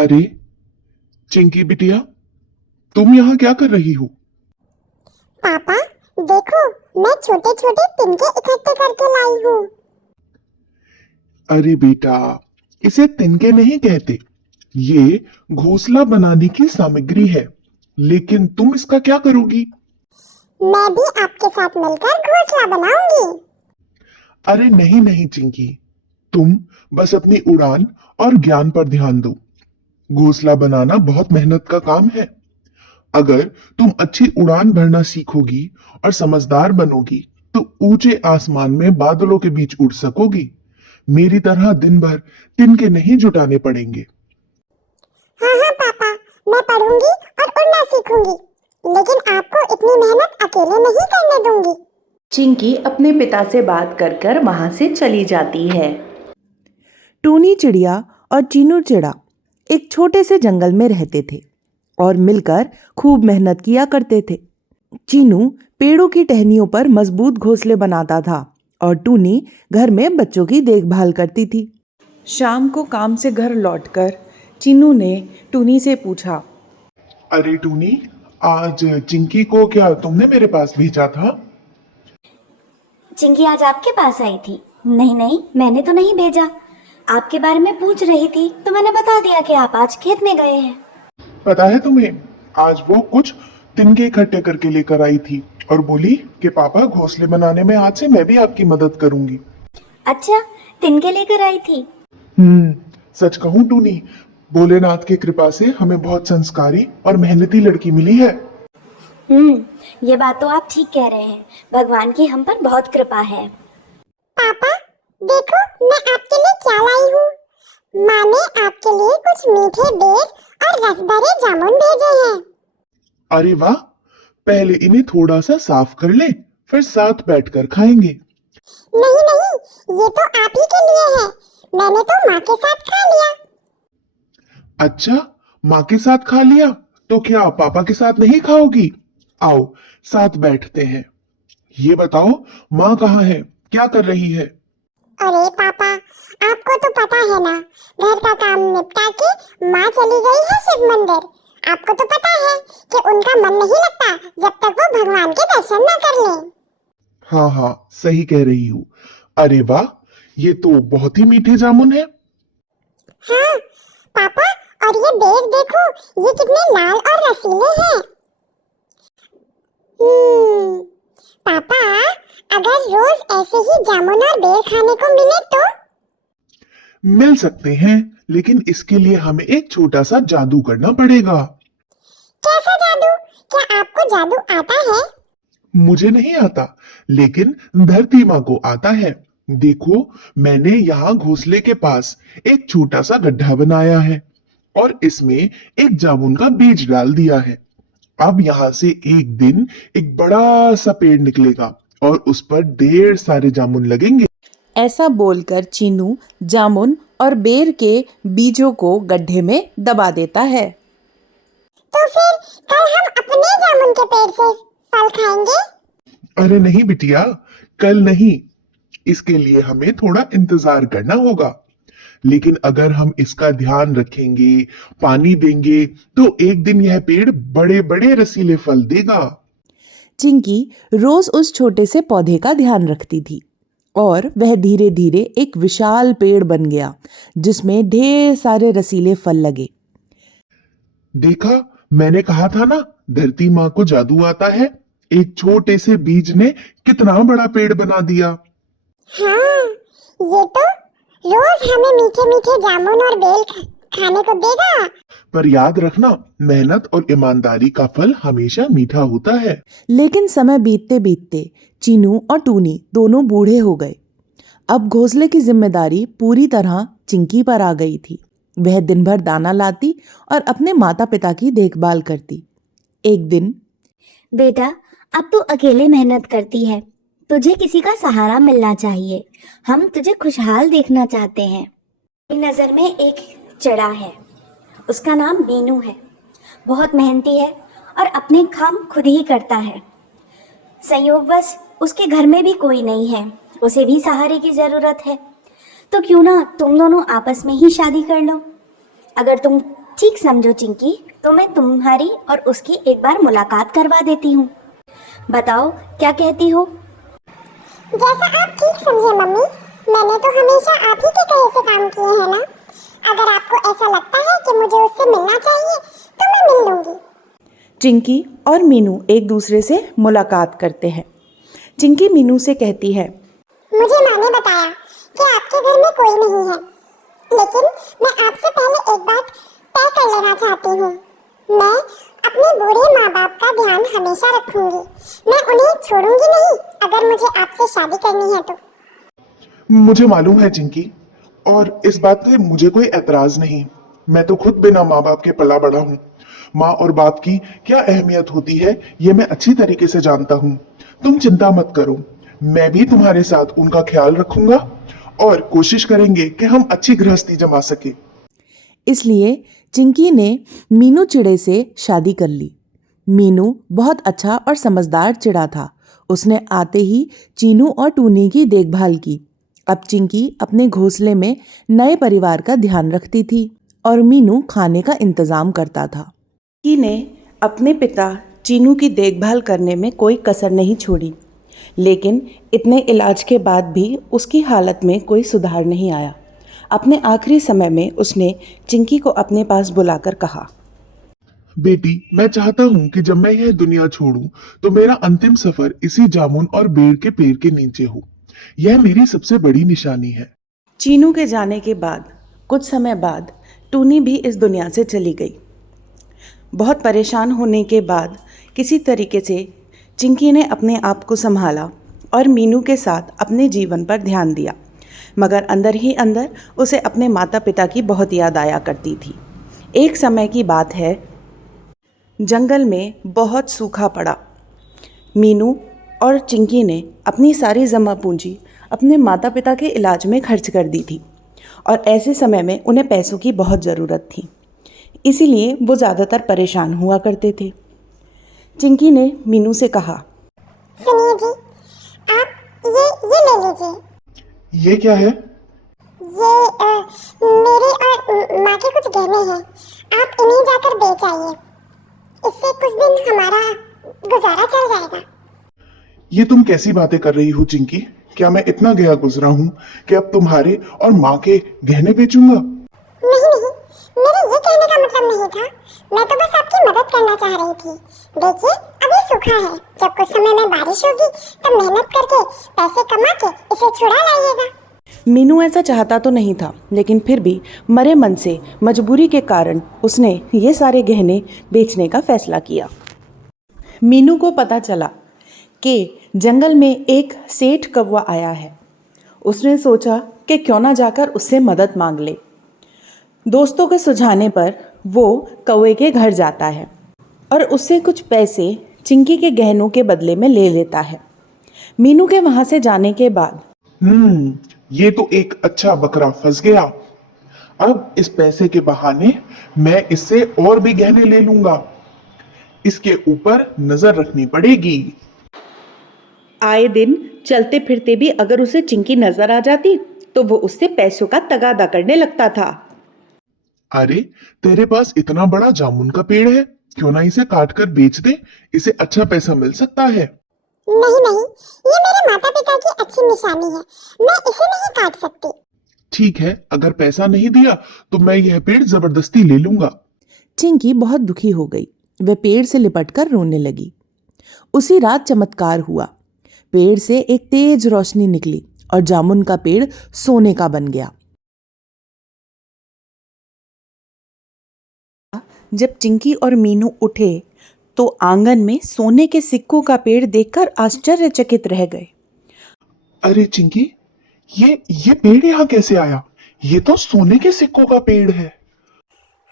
अरे चिंकी बिटिया, तुम यहाँ क्या कर रही हो? पापा देखो, मैं छोटे छोटे तिनके इकट्ठे करके लाई हूँ। अरे बेटा, इसे तिनके नहीं कहते, ये घोंसला बनाने की सामग्री है। लेकिन तुम इसका क्या करोगी? मैं भी आपके साथ मिलकर घोंसला बनाऊंगी। अरे नहीं नहीं चिंकी, तुम बस अपनी उड़ान और ज्ञान पर ध्यान दो। घोंसला बनाना बहुत मेहनत का काम है। अगर तुम अच्छी उड़ान भरना सीखोगी और समझदार बनोगी तो ऊंचे आसमान में बादलों के बीच उड़ सकोगी। मेरी तरह दिन भर तिनके नहीं जुटाने पड़ेंगे। हाँ हाँ पापा, मैं पढ़ूंगी और उड़ना सीखूंगी, लेकिन आपको इतनी मेहनत अकेले नहीं करने दूंगी। चिंकी अपने पिता से बात कर कर वहां से चली जाती है। टूनी चिड़िया और चीनू चिड़ा एक छोटे से जंगल में रहते थे और मिलकर खूब मेहनत किया करते थे। चीनू पेड़ों की टहनियों पर मजबूत घोंसले बनाता था और टूनी घर में बच्चों की देखभाल करती थी। शाम को काम से घर लौटकर चीनू ने टूनी से पूछा, अरे टूनी, आज चिंकी को क्या तुमने मेरे पास भेजा था? चिंकी आज आपके पास आई थी? नहीं नहीं, मैंने तो नहीं भेजा। आपके बारे में पूछ रही थी तो मैंने बता दिया कि आप आज खेत में गए हैं। पता है तुम्हें, आज वो कुछ तिनके इकट्ठे करके लेकर आई थी और बोली कि पापा घोंसले बनाने में आज से मैं भी आपकी मदद करूंगी। अच्छा, तिनके लेकर आई थी? सच कहूं टूनी, भोलेनाथ की कृपा से हमें बहुत संस्कारी और मेहनती लड़की मिली है। ये बात तो आप ठीक कह रहे हैं। भगवान की हम पर बहुत कृपा है। पापा देखो, मैं आपके लिए क्या लाई हूँ। माँ ने आपके लिए कुछ मीठे बेर और रस भरे जामुन भेजे हैं। अरे वाह, पहले इन्हें थोड़ा सा साफ कर ले, फिर साथ बैठकर खाएंगे। नहीं नहीं, ये तो आप ही के लिए है। मैंने तो माँ के साथ खा लिया। अच्छा, माँ के साथ खा लिया तो क्या पापा के साथ नहीं खाओगी? आओ साथ बैठते हैं। ये बताओ, माँ कहाँ है, क्या कर रही है? अरे पापा, आपको तो पता है ना, घर का काम निपटा के माँ चली गई है शिव मंदिर। आपको तो पता है कि उनका मन नहीं लगता जब तक वो भगवान के दर्शन न कर ले। हाँ हाँ, सही कह रही हूँ। अरे वाह, ये तो बहुत ही मीठे जामुन है। हाँ पापा, और ये बेर देखो, ये कितने लाल और रसीले हैं। पापा, अगर रोज ऐसे ही जामुन और बेर खाने को मिले तो? मिल सकते हैं, लेकिन इसके लिए हमें एक छोटा सा जादू करना पड़ेगा। कैसा जादू? क्या आपको जादू आता है? मुझे नहीं आता, लेकिन धरती माँ को आता है। देखो, मैंने यहाँ घोंसले के पास एक छोटा सा गड्ढा बनाया है और इसमें एक जामुन का बीज डाल दिया है। अब यहाँ से एक दिन एक बड़ा सा पेड़ निकलेगा और उस पर ढेर सारे जामुन लगेंगे। ऐसा बोलकर चीनू जामुन और बेर के बीजों को गड्ढे में दबा देता है। तो फिर कल हम अपने जामुन के पेड़ से फल खाएंगे? अरे नहीं बिटिया, कल नहीं, इसके लिए हमें थोड़ा इंतजार करना होगा। लेकिन अगर हम इसका ध्यान रखेंगे, पानी देंगे, तो एक दिन यह पेड़ बड़े बड़े रसीले फल देगा। चिंकी रोज उस छोटे से पौधे का ध्यान रखती थी और वह धीरे धीरे एक विशाल पेड़ बन गया जिसमें ढेर सारे रसीले फल लगे। देखा, मैंने कहा था ना, धरती माँ को जादू आता है। एक छोटे से बीज ने कितना बड़ा पेड़ बना दिया। हाँ, ये तो रोज हमें मीठे मीठे जामुन और बेर खाने को देगा। पर याद रखना, मेहनत और ईमानदारी का फल हमेशा मीठा होता है। लेकिन समय बीतते बीतते चीनू और टूनी दोनों बूढ़े हो गए। अब घोंसले की जिम्मेदारी पूरी तरह चिंकी पर आ गई थी। वह दिन भर दाना लाती और अपने माता पिता की देखभाल करती। एक दिन, बेटा, अब तू अकेले मेहनत करती है, तुझे किसी का सहारा मिलना चाहिए। हम तुझे खुशहाल देखना चाहते हैं। मेरी नज़र में एक चिड़ा है, उसका नाम मीनू है। बहुत मेहनती है और अपने काम खुद ही करता है। संयोगवश उसके घर में भी कोई नहीं है, उसे भी सहारे की ज़रूरत है। तो क्यों ना तुम दोनों आपस में ही शादी कर लो। अगर तुम ठीक समझो चिंकी, तो मैं तुम्हारी और उसकी एक बार मुलाकात करवा देती हूँ। बताओ क्या कहती हो? जैसा आप ठीक समझे मम्मी, मैंने तो हमेशा आप ही के कहे से काम किए हैं ना। अगर आपको ऐसा लगता है कि मुझे उससे मिलना चाहिए तो मैं मिल लूंगी। चिंकी और मीनू एक दूसरे से मुलाकात करते हैं। चिंकी मीनू से कहती है, मुझे माँ ने बताया कि आपके घर में कोई नहीं है, लेकिन मैं आपसे पहले एक बात तय कर लेना चाहती हूँ। मैं अपने बूढ़े माँ बाप का ध्यान हमेशा रखूंगी। मैं उन्हें छोड़ूंगी नहीं अगर मुझे आपसे शादी करनी है तो। मुझे मालूम है चिंकी, और इस बात पे मुझे कोई एतराज नहीं। मैं तो खुद बिना माँ बाप के पला बड़ा हूँ। माँ और बाप की क्या अहमियत होती है ये मैं अच्छी तरीके से जानता हूँ। तुम चिंता मत करो, मैं भी तुम्हारे साथ उनका ख्याल रखूंगा और कोशिश करेंगे कि हम अच्छी गृहस्थी जमा सके। इसलिए चिंकी ने मीनू चिड़े से शादी कर ली। मीनू बहुत अच्छा और समझदार चिड़ा था। उसने आते ही चीनू और टूनी की देखभाल की। अब चिंकी अपने घोंसले में नए परिवार का ध्यान रखती थी और मीनू खाने का इंतजाम करता था। चिंकी ने अपने पिता चीनू की देखभाल करने में कोई कसर नहीं छोड़ी, लेकिन इतने इलाज के बाद भी उसकी हालत में कोई सुधार नहीं आया। अपने आखिरी समय में उसने चिंकी को अपने पास बुलाकर कहा, बेटी, मैं चाहता हूँ कि जब मैं यह दुनिया छोड़ूं तो मेरा अंतिम सफर इसी जामुन और बेर के पेड़ के नीचे हो। यह मेरी सबसे बड़ी निशानी है। चीनू के जाने के बाद कुछ समय बाद टूनी भी इस दुनिया से चली गई। बहुत परेशान होने के बाद किसी तरीके से चिंकी ने अपने आप को संभाला और मीनू के साथ अपने जीवन पर ध्यान दिया, मगर अंदर ही अंदर उसे अपने माता पिता की बहुत याद आया करती थी। एक समय की बात है, जंगल में बहुत सूखा पड़ा। मीनू और चिंकी ने अपनी सारी जमा पूंजी अपने माता पिता के इलाज में खर्च कर दी थी और ऐसे समय में उन्हें पैसों की बहुत ज़रूरत थी, इसीलिए वो ज़्यादातर परेशान हुआ करते थे। चिंकी ने मीनू से कहा, सुनिए जी, आप ये ले लीजिए। ये क्या है? ये मेरे और माँ के कुछ गहने हैं, आप इन्हें जाकर बेच आइए। इससे कुछ दिन हमारा गुजारा चल जाएगा। ये तुम कैसी बातें कर रही हो चिंकी? क्या मैं इतना गया गुजरा हूँ कि अब तुम्हारे और माँ के गहने बेचूंगा? नहीं, मेरे ये कहने का मतलब नहीं था। मैं तो बस आपकी मदद करना चाह रही थी। देखिए, अभी सूखा है, जब कुछ समय में बारिश होगी तब मेहनत करके पैसे कमा के इसे छुड़ा लाइएगा। मीनू ऐसा चाहता तो नहीं था, लेकिन फिर भी मरे मन से मजबूरी के कारण उसने ये सारे गहने बेचने का फैसला किया। मीनू को पता चला कि जंगल में एक सेठ कौवा आया है। उसने सोचा कि क्यों ना जाकर उससे मदद मांग ले। दोस्तों के सुझाने पर वो कौवे के घर जाता है और उससे कुछ पैसे चिंकी के गहनों के बदले में ले लेता है। मीनू के वहाँ से जाने के बाद ये तो एक अच्छा बकरा फंस गया। अब इस पैसे के बहाने मैं इससे और भी गहने ले लूंगा। इसके ऊपर नजर रखनी पड़ेगी। आए दिन चलते फिरते भी अगर उसे चिंकी नजर आ जाती तो वो उससे पैसों का तगादा करने लगता था। अरे, तेरे पास इतना बड़ा जामुन का पेड़ है, क्यों ना इसे काट कर बेच दे, इसे अच्छा पैसा मिल सकता है। नहीं, ये मेरे माता पिता की अच्छी निशानी है, मैं इसे नहीं काट सकती। ठीक है, अगर पैसा नहीं दिया तो मैं यह पेड़ जबरदस्ती ले लूंगा। चिंकी बहुत दुखी हो गई। वह पेड़ से लिपटकर रोने लगी। उसी रात चमत्कार हुआ। पेड़ से एक तेज रोशनी निकली और जामुन का पेड़ सोने का बन गया। जब चिंकी और मीनू उठे तो आंगन में सोने के सिक्कों का पेड़ देखकर आश्चर्यचकित रह गए। अरे चिंकी, ये पेड़ यहाँ कैसे आया? ये तो सोने के सिक्कों का पेड़ है।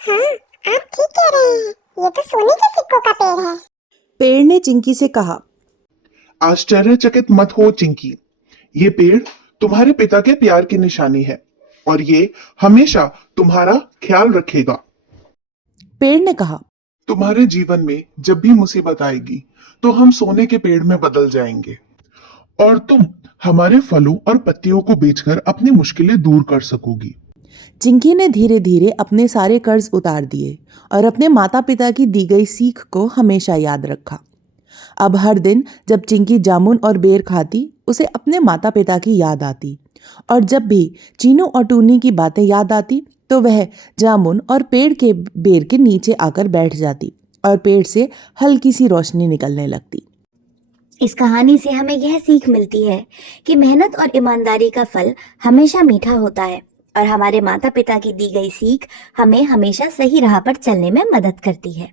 हाँ, आप ठीक कह रहे हैं, ये तो सोने के सिक्कों का पेड़ है। पेड़ ने चिंकी से कहा, आश्चर्यचकित मत हो चिंकी, ये पेड़ तुम्हारे पिता के प्यार की निशानी है और ये हमेशा तुम्हारा ख्याल रखेगा। पेड़ ने कहा, तुम्हारे जीवन में जब भी मुसीबत आएगी तो हम सोने के पेड़ में बदल जाएंगे और तुम हमारे फलों और पत्तियों को बेचकर अपनी मुश्किलें दूर कर सकोगी। चिंकी ने धीरे धीरे अपने सारे कर्ज उतार दिए और अपने माता पिता की दी गई सीख को हमेशा याद रखा। अब हर दिन जब चिंकी जामुन और बेर खाती, उसे अपने माता पिता की याद आती, और जब भी चीनू और टूनी की बातें याद आती तो वह जामुन और पेड़ के बेर के नीचे आकर बैठ जाती और पेड़ से हल्की सी रोशनी निकलने लगती। इस कहानी से हमें यह सीख मिलती है कि मेहनत और ईमानदारी का फल हमेशा मीठा होता है और हमारे माता पिता की दी गई सीख हमें हमेशा सही राह पर चलने में मदद करती है।